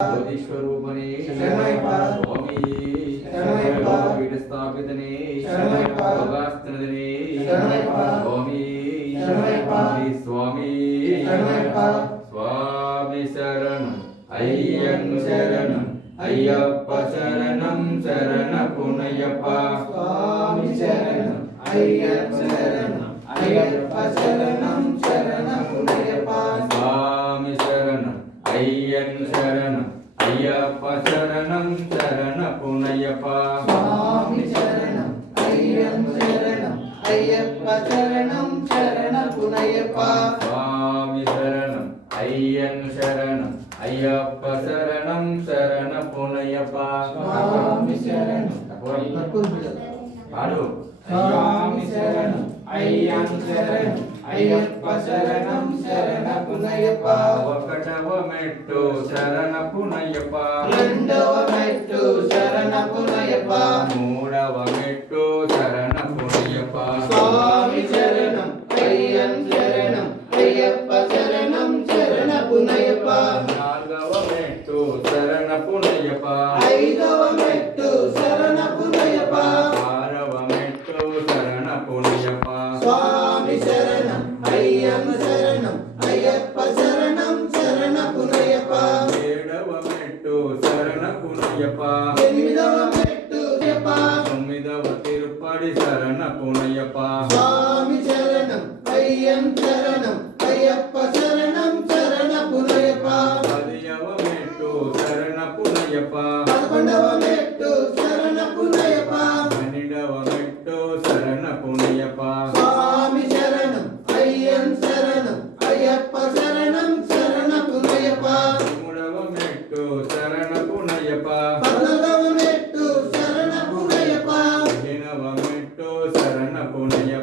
ज्योतिस्वरूपने स्वामी पीठस्थापितने योगास्तनदने स्वामी श्री स्वामी स्वामी शरणं अय्यं शरणं अय्यप्प शरणं शरण पुनयप्पा स्वामी शरणं अय्यं शरणं अय्यप्प शरणं शरण पुनयप्पा स्वामी शरणं अय्यं शरणं अय्यप्प शरणं शरण पुनयप्पा स्वामी शरणं अय्यं शरणं अय्यप्प शरणं शरण पुनयप्पा स्वामी शरणं अय्यं शरणं अय्यप्प शरणं शरण पुनयप्पा स्वामी शरणं पाडु स्वामी शरणं अय्यं शरणं अय्यप्प शरणं शरण पुनयप्पा ఒకటవ మెట్టు శరణ పునయప్ప రెండవ మెట్టు శరణ పునయప్ప మూడవ మెట్టు శరణ పునయప్ప స్వామి శరణం అయ్యన్ శరణం అయ్యప్ప శరణం శరణ పునయప్ప నాలుగవ మెట్టు శరణ పునయప్ప ఐదవ మెట్టు శరణ పునయప్ప ఆరవ మెట్టు శరణ పునయప్ప స్వామి శరణం అయ్యన్ శరణం అయ్యప్ప శరణం శరణ పునయప్ప ఏడవ మెట్టు శరణ పునయప్ప ఎనిమిదవ మెట్టు తొమ్మిదవ తిరుపడి శరణ పునయప్ప స్వామి శరణం అయ్యన్ శరణం అయ్యప్ప శరణం శరణ పునయప్ప పదియవ మెట్టు శరణ పునయప్ప పదకొండవ మెట్టు శరణ పునయప్ప పన్నెండవ మెట్టు శరణ పునయప్ప స్వామి శరణం అయ్యన్ శరణం అయ్యప్ప శరణం శరణ పునయప్ప మూడవ మెట్టు శరణ పునయప్ప పద్నాలుగవ మెట్టు శరణ పునయప్ప పదిహేనవ మెట్టు శరణ పునయప్ప